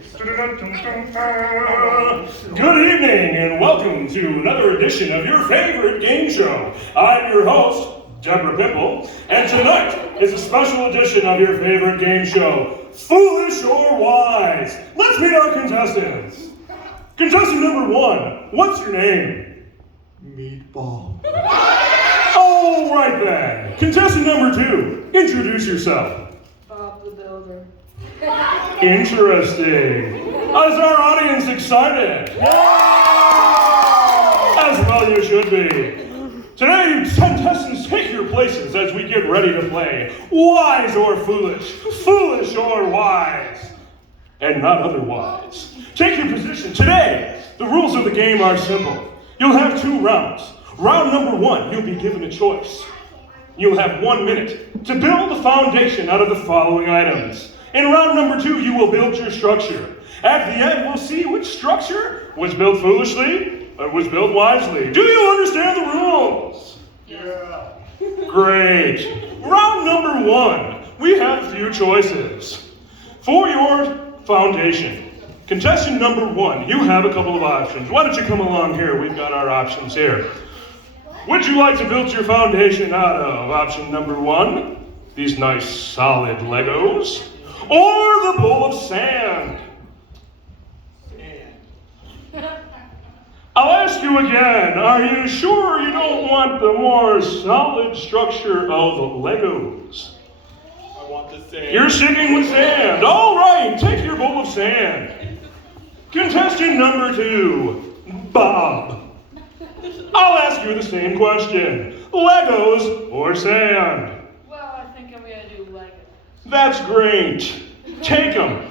Good evening and welcome to another edition of your favorite game show. I'm your host, Deborah Pimple, and tonight is a special edition of your favorite game show, Foolish or Wise. Let's meet our contestants. Contestant number 1, what's your name? Meatball. All right then. Contestant number 2, introduce yourself. Bob the Builder. Interesting. Is our audience excited? As well you should be. Today, contestants, take your places as we get ready to play Wise or Foolish, Foolish or Wise, and not otherwise. Take your position. Today, the rules of the game are simple. You'll have 2 rounds. Round number 1, you'll be given a choice. You'll have 1 minute to build a foundation out of the following items. In round number 2, you will build your structure. At the end, we'll see which structure was built foolishly or was built wisely. Do you understand the rules? Yeah. Great. Round number 1, we have a few choices. For your foundation, contestant number 1, you have a couple of options. Why don't you come along here? We've got our options here. Would you like to build your foundation out of option number 1, these nice solid Legos, or the bowl of sand? I'll ask you again, are you sure you don't want the more solid structure of Legos? I want the sand. You're sticking with sand. All right, take your bowl of sand. Contestant number 2, Bob. I'll ask you the same question. Legos or sand? Well, I think I'm gonna do Legos. That's great. Take them.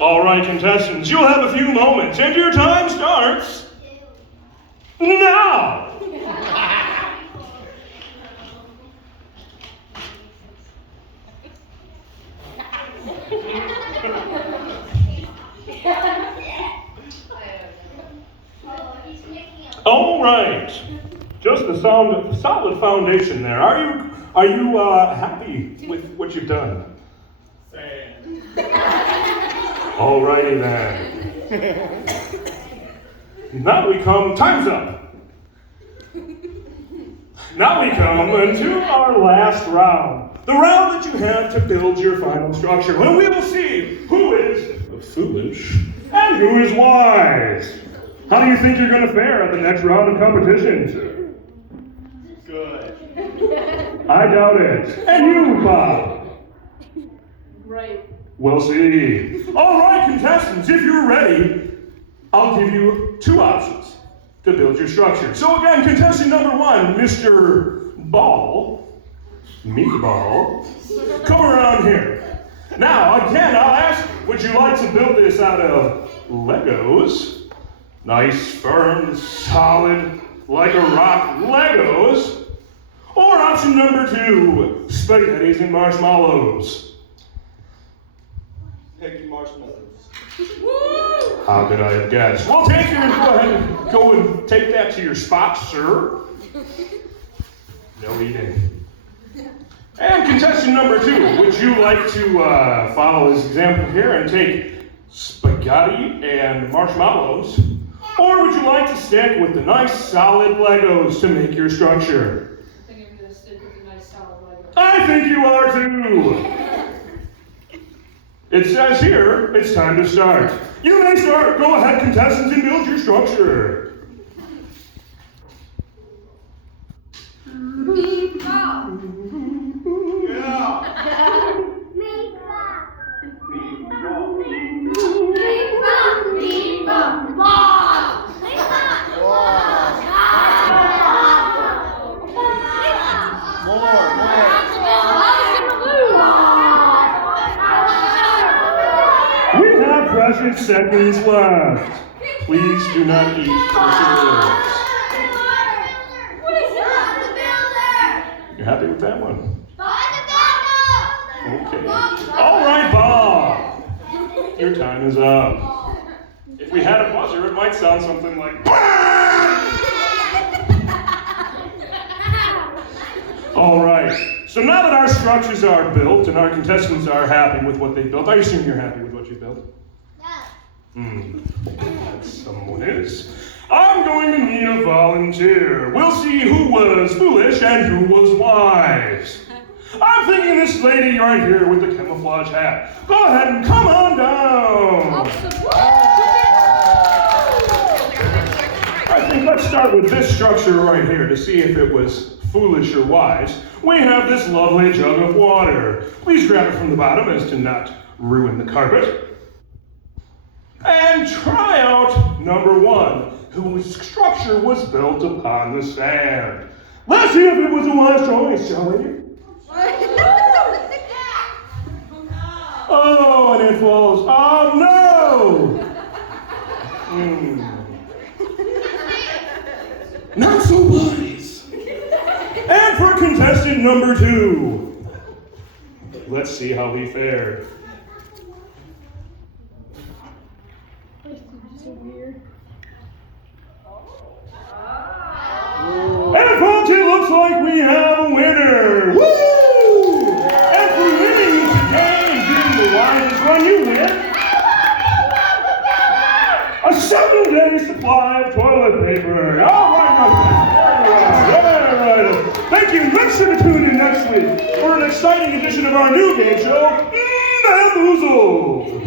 All right, contestants, you'll have a few moments, and your time starts now. All right, just the solid foundation there. Are you happy with what you've done? Sand. Alrighty then. Now we come, time's up. Now we come to our last round. The round that you have to build your final structure. When we will see who is foolish and who is wise. How do you think you're going to fare at the next round of competition? Good. I doubt it. And you, Bob? Great. We'll see. All right, contestants, if you're ready, I'll give you 2 options to build your structure. So again, contestant number 1, Mr. Meatball, come around here. Now, again, I'll ask, would you like to build this out of Legos? Nice, firm, solid, like a rock Legos? Or option number 2, spaghettis and marshmallows? Peggy marshmallows. How could I have guessed? Well, take your go and take that to your spot, sir. No eating. And contestant number 2, would you like to follow this example here and take spaghetti and marshmallows? Or would you like to stick with the nice solid Legos to make your structure? I think I'm gonna stick with the nice solid Legos. I think you are too. It says here, it's time to start. You may start. Go ahead, contestants, and build your structure. Meatball. Yeah. We have precious seconds left. Please do not eat your cereals. You happy with that one? Okay. All right, Bob. Your time is up. If we had a buzzer, it might sound something like. All right. So now that our structures are built and our contestants are happy with what they built, I assume you're happy with what you built? That someone is. I'm going to need a volunteer. We'll see who was foolish and who was wise. I'm thinking this lady right here with the camouflage hat. Go ahead and come on down. I think let's start with this structure right here to see if it was foolish or wise. We have this lovely jug of water. Please grab it from the bottom as to not ruin the carpet. And try out number one, whose structure was built upon the sand. Let's see if it was a wise choice, shall we? Oh, and it falls. Oh, no! Not so wise. And for contestant number two, let's see how he fared. And folks, it looks like we have a winner! Woo! And for winning today and being the wisest one, you win a 7-day supply of toilet paper. All right, thank you. Make sure to tune in next week for an exciting edition of our new game show, Bamboozled.